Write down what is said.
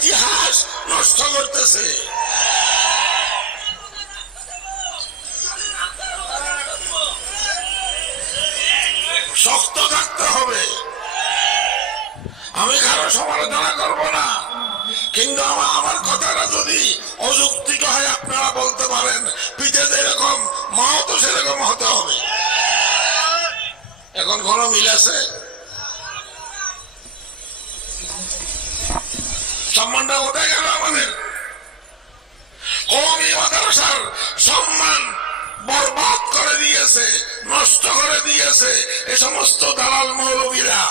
ইতিহাস নষ্ট করতেছে। শক্ত থাকতে হবে। আমি কারো সমালোচনা করব না, কিন্তু আমার কথাটা যদি অযৌক্তিক হয় আপনারা বলতে পারেন, পিঠে যেরকম মাও তো সেরকম হতে হবে। এখন কোন মিল আছে? সম্মানটা কোথায় গেল আমাদের? কওমি মাদ্রাসার সম্মান বরবাদ করে দিয়েছে, নষ্ট করে দিয়েছে এ সমস্ত দালাল মৌলবীরা।